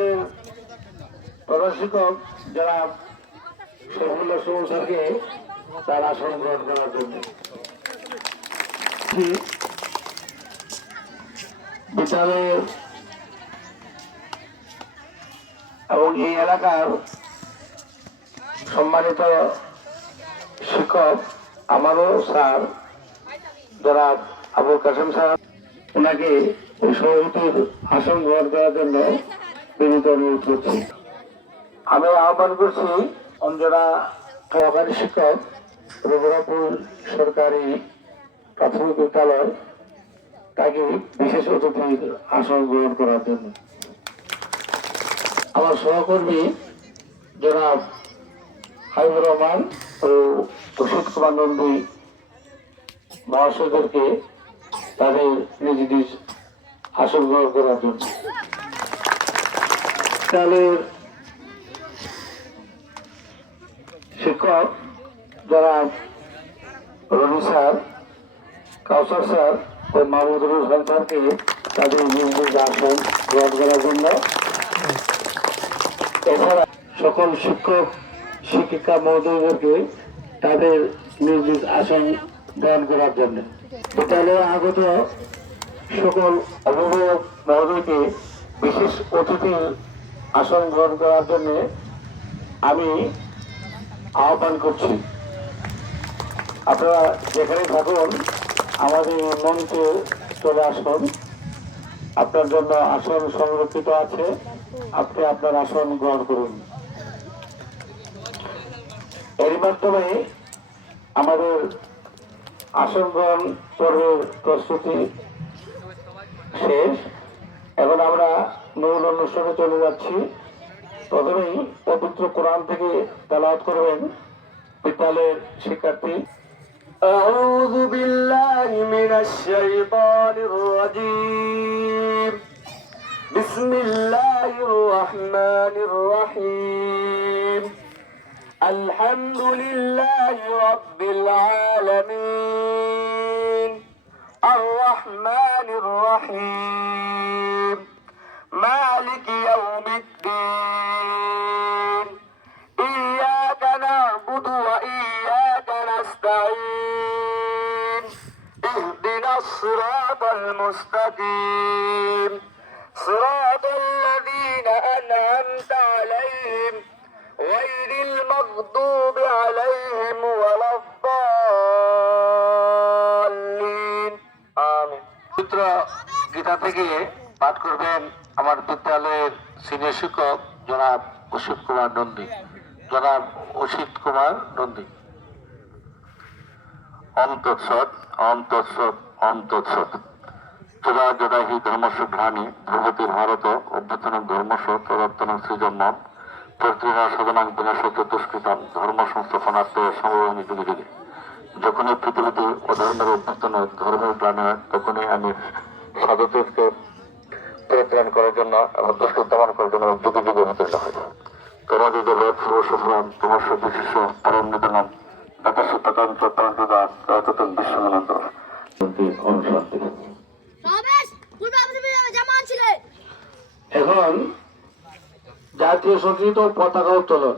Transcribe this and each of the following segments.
আমাদের প্রধান শিক্ষক যারা শফিউল্লাহ সুমন স্যারকে তার আসন গ্রহণ করার জন্য বিদ্যালয়ের এবং এই এলাকার সম্মানিত শিক্ষক আমারও স্যার যারা আবুল কাসেম স্যার, ওনাকে ওই সভাপতির আসন গ্রহণ করার জন্য বিনীত অনুরোধ করছি। আমি আহ্বান করছি অঞ্জনা সহকারী শিক্ষক রঘুরাপুর সরকারি প্রাথমিক বিদ্যালয়, তাকে বিশেষ অতিথির আসন গ্রহণ করার জন্য। আমার সহকর্মী জনাব হাবিবুর রহমান ও অসিত কুমার নন্দী মহাশয়দেরকে তাদের নিজ নিজ আসন গ্রহণ করার জন্য। বিদ্যালয়ের শিক্ষক যারা রবি স্যার, কাউসার স্যার ও মাহমুদুর রহমান স্যারকে তাদের নিজ নিজ আসন গ্রহণ করার জন্য। এছাড়া সকল শিক্ষক শিক্ষিকা মহোদয়দেরকে তাদের নিজ নিজ আসন গ্রহণ করার জন্য। বিদ্যালয়ে আগত সকল অভিভাবক মহোদয়কে বিশেষ অতিথির আসন গ্রহণ করার জন্য আমি আহ্বান করছি। আপনারা যেখানে থাকুন আমাদের মঞ্চে চলে আসুন, আপনার জন্য আসন সংরক্ষিত আছে, আপনি আপনার আসন গ্রহণ করুন। এর মাধ্যমে আমাদের আসন গ্রহণ পর্বের প্রস্তুতি শেষ। এখন আমরা মূল অনুষ্ঠানে চলে যাচ্ছি। প্রথমেই পবিত্র কোরআন থেকে তেলাওয়াত করবেন বিদ্যালয়ের শিক্ষার্থী। أعوذ بالله من الشيطان الرجيم. بسم الله الرحمن الرحيم. الحمد لله رب العالمين الرحمن الرحيم مالك يوم الدين إياك نعبد وإياك نستعين اهدنا الصراط المستقيم صراط الذين أنعمت عليهم غير المغضوب عليهم ولا الضالين آمين. পবিত্র গীতা থেকে পাঠ করবেন আমার বিদ্যালয়ের সিনিয়র শিক্ষক জনাব অসিত কুমার নন্দী। জনাব অসিত কুমার নন্দী। অন্তঃসৎ অন্তঃসৎ অন্তঃসৎ যদা যদা হি ধর্মস্য ঘ্রাণী ধ্রুবতী ভারত অভ্যুত্থান ধর্মস্য তদত্তন সৃজন্ম প্রতিভা সদনাং বিনাশ চতুষ্কৃতাম ধর্ম সংস্থাপনার্থে সমভূমি যুগে যুগে। যখনই পৃথিবীতে অধর্মের অভ্যুত্থান ধর্মের প্রাণ হয়, তখনই আমি সাধুদেরকে পরিত্রাণ করার জন্য এবং দুষ্ট দমন করার জন্য যুগে যুগে অবতীর্ণ হয়। তোমার যদি লোক সর্বসফলাম তোমার সবিশিষ্ট পরম নিদানাম দাতা সত্যতন্ত্র তন্ত্রদা ততন বিশ্বমানন্দ অনুশান্তি। এখন জাতীয় সঙ্গীত ও পতাকা উত্তোলন।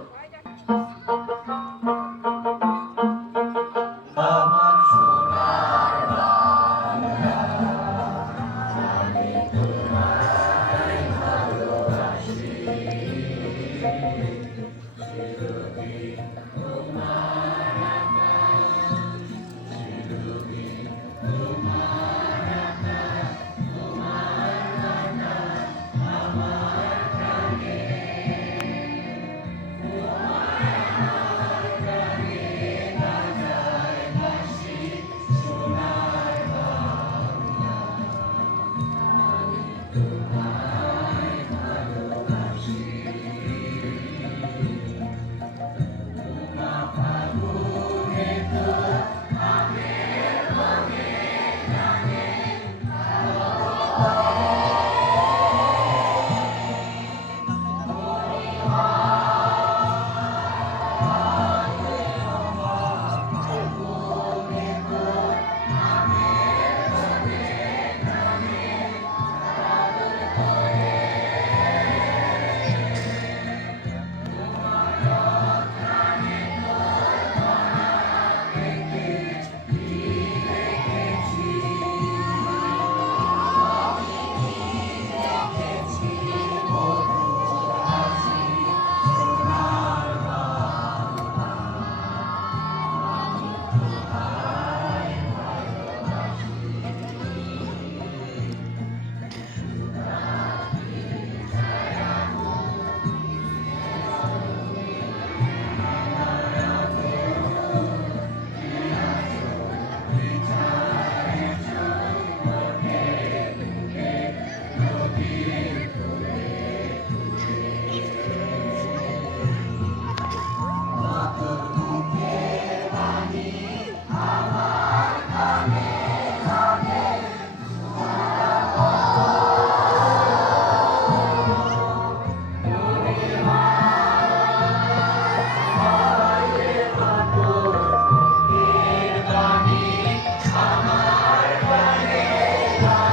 ইলাহা